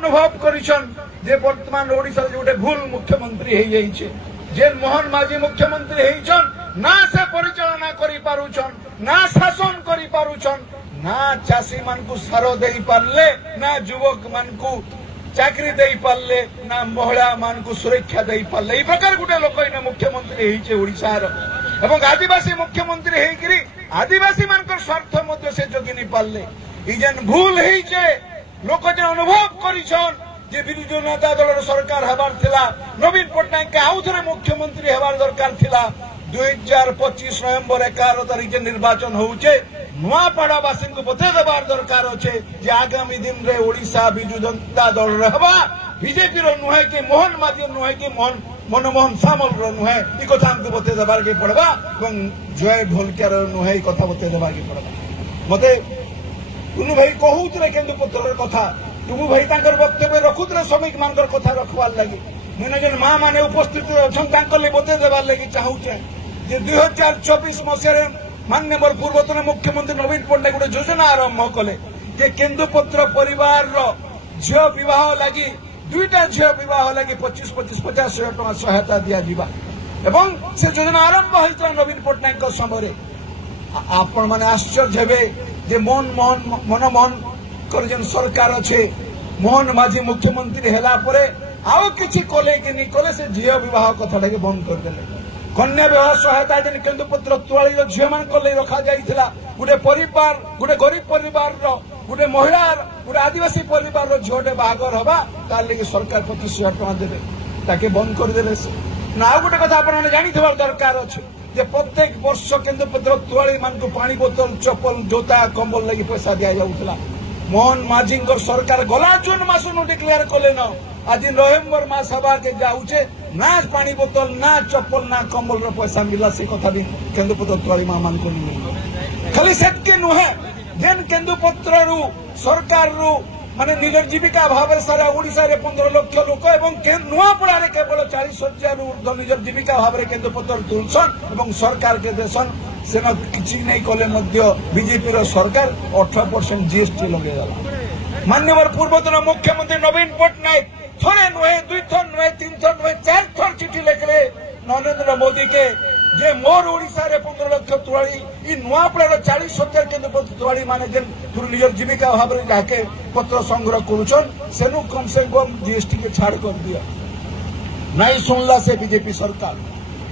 अनुभव करिछन जे वर्तमान ओडिसा गोटे भूल मुख्यमंत्री हो जाइछे जेन मोहन माझी मुख्यमंत्री होइछन ना से परिचालना करि पारुछन ना शासन करि पारुछन ना चाषी मान को सार दे पारले ना युवक मान को चाकरी दे पारले ना महिला मान को सुरक्षा दे पारले ई प्रकार गोटे लोक इन मुख्यमंत्री होइछे ओडिसार एवं आदिवासी मुख्यमंत्री होइकरी आदिवासी मान स्वार्थ मध्य से जगिनी पारले ई जेन भूल होइछे लोक जे अनुभव करिछन जे बिजु जनता दल सरकार हबार थिला नवीन पट्टनायक के आउ थे मुख्यमंत्री हबार दरकार थिला 2025 नवेम्बर 11 तारिख निर्वाचन होउछे नुआपड़ावासी को बते देवार दरकार अच्छे जे आगामी दिन रे ओडिशा बिजु जनता दल रहबा बीजेपी रो नुहे कि मोहन माझी नुहे कि मनमोहन सामल रो नुहे ई कथा हमको बते देवार के पड़बा एवं जय ढोलकिया रो नुहे ई कथा बते देवार के पड़बा मते टुनु भाई कहूतरे केन्दुपत्र कथा टुनु भाई तांकर वक्तव्य रखुतरे श्रमिक मानकर कथा रखवार लगी मैंने जेन माँ माने उपस्थित अछन तांकर ले बते देवार लगी चाहूचे जे 2024 मसीह माननीय पूर्वतन मुख्यमंत्री नवीन पट्टनायक गोटे योजना आरंभ कले जे केन्दुपत्र परिवार झील बह लगी दुईटा झील बह लगी 25,000 टଙ୍କା सहायता दिया एवं से योजना आरंभ होता नवीन पट्टनायक समय आपण मैंने आश्चर्य हे जे मनमोहन कर जेन सरकार अच्छे मोहन माझी मुख्यमंत्री हैला परे आउ किछि कले कि नहीं कले से झील विवाह कथा बंद करदेले कन्या विवाह सहायता जेन केन्दुपत्र तुआली झील मान रखा जाइथिला गोटे परिवार गोटे गरीब परिवार गोटे महिला गोटे आदिवासी परिवार झीलटे बाहागर हवा तार लगी सरकार 25,000 टଙ୍କା देबे ताके बंद करदेले ना आउ गोटे कथा आपन जानिथिबार दरकार अछि जे प्रत्येक वर्ष केन्दुपत्र तुआली मान को पानी बोतल चप्पल जोता कंबल लगी पैसा दिया जाउथला मोहन माझी सरकार गला जून मास डिक्लेयर कले न आज नवेम्बर मास हवा के जाऊे ना पानी बोतल ना चप्पल ना कंबल पैसा मिला से कथा भी केन्दुपत्र तुआली माँ मान को मिले खाली सेटके नुहे जेन केन्दुपत्र सरकार माने निजर जीविका भाव सारा ओडिशा रे 15 लाख लोक एवं नुआपड़ा केवल 40,000 ऊर्ध्व निजर जीविका भाव में केन्दुपत्र तुलसन एवं सरकार के देशन से किसी नहीं कले बीजेपी सरकार 18% जीएसटी लगे माननीय पूर्वतन मुख्यमंत्री नवीन पट्टनायक थोड़े नुहे 2 थर नुहे 3 थर नुहे 4 थर चिठी लिखले नरेंद्र मोदी के जे मोर ओडिशा रे 15 लाख तुआली ई नुआपड़ा 40,000 केन्दुपत्र तुआली माने जेन निजर जीविका भाव में जाके पत्र संग्रह करुछन सेनु कम से कम जीएसटी के छाड़ कर दिया नहीं सुनला से बीजेपी सरकार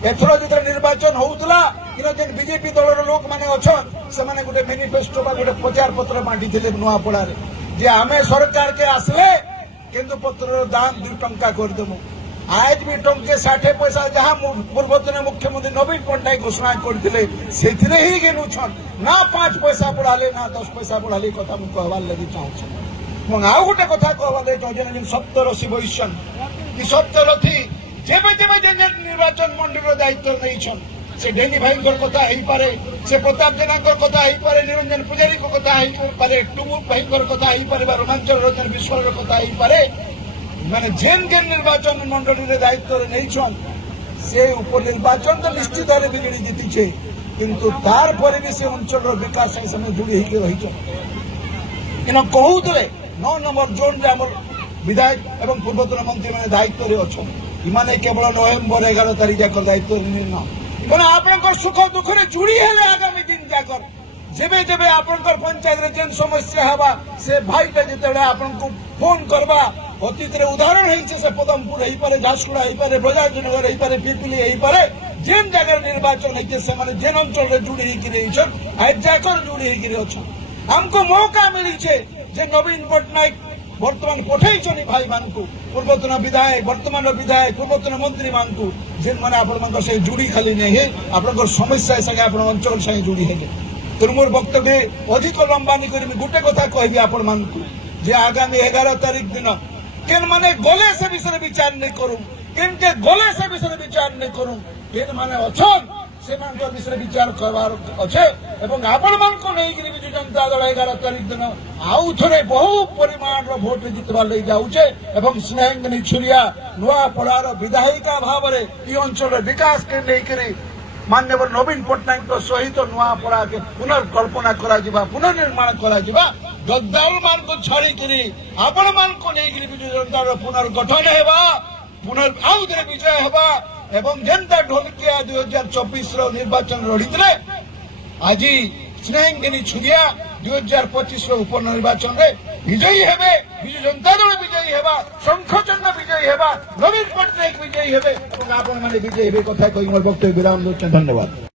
एथर जो निर्वाचन होउतला कि जेन बीजेपी दलर लोक माने अछन से माने गोटे मैनिफेस्टो बा गोटे प्रचार पत्र बांटी थिले नुआपड़ा रे जे आमे सरकार के आसले केन्दुपत्र दाम 2 टंका कर देबो आज भी टंके 60 पैसा जहाँ पूर्वतन मुख्यमंत्री नवीन पट्टनायक घोषणा करते ही घेनुछन ना 5 पैसा बढ़ाले ना 10 पैसा बढ़ाले कथा मुझे कहवार लगी चाहूँ आउ गोटे कथा कहवार लगी सप्तरथी बहिशन कि सप्तरथी जेबे जेबे जेन निर्वाचन मंडल दायित्व नहीं से डेनी भाई कथा हो पारे से प्रताप जेना कथा हो पारे निरंजन पुजारी को कथा हो पारे टुमुर भाई कथा हो पारे रोमांचल रंजन विश्वास कथा हो पारे माने जेन जेन निर्वाचन मंडल दायित्व नहीं से उपनिर्वाचन तो निश्चित भाव बिजेडी जीति किंतु तार पर भी से अंचल विकास समय जोड़ी होकर रही कहते 9 नंबर जोन विधायक एवं पूर्वतन मंत्री मैंने दायित्व अच्छा इमाने केवल नवेम्बर 11 तारिख जाकर दायित्व निर्णय आप सुख दुख जोड़ी है आगामी दिन जाकर जेबे जेबे आपनकर पंचायत रे जेन समस्या हवा से भाईटा जिते आपको फोन करवा अतीत रे उदाहरण है से पदमपुर हो पारे झारसुगुड़ा हो पारे बजाजनगर हो पारे पिपली हो पारे जेन जगह निर्वाचन है से माने जेन अंचल रे जुड़ी होकर आज जाकर जुड़ी होकर हमको मौका मिली जे नवीन पट्टनायक वर्तमान पठे भाई मान पूर्वतन विधायक वर्तमान विधायक पूर्वतन मंत्री मान जेन मैंने आप जुड़ी खाली नहीं है आप समस्या संगे आप अंचल संगे जुड़ी है तेणु मोर वक्तव्य अधिक लंबा नहीं करी गोटे कथा कहबी आपण मानकु जे आगामी 11 तारिख दिन केन माने गले से विषय विचार नहीं करूं केन के गले से विषय विचार नहीं करूं केन माने अछन से मान विषय विचार करवार अच्छे एवं आपण मान को नहीं कि बिजु जनता दल 11 तारिख दिन आउ थोड़े बहु परिमाण भोट जितवा ले जाऊे एवं स्नेहंगनी छुरिया नुआपड़ार विधायिका भाव में ई अंचल विकास के लेकर माननीय नवीन पट्टनायक सहित नुआपड़ा के पुनर्कल्पना करा पुनर्निर्माण करा गद्दार मान को छाड़ी आपण मान को लेकर विजु जनतार पुनर्गठन हेबा आउ थे विजय हेबा एवं जनता ढोलकिया 2024 निर्वाचन लड़ीते आज स्नेहंगिनी छुरिया 2025 उपनिर्वाचन में विजयी हेबे विजु जनता दल विजयी हेबा शंखचंद्र विजयी हेबा नवीन पट्टनायक विजयी हेबे आपण माने विजयी हेबे कथा कही मोर वक्तव्य विराम दूचे। धन्यवाद।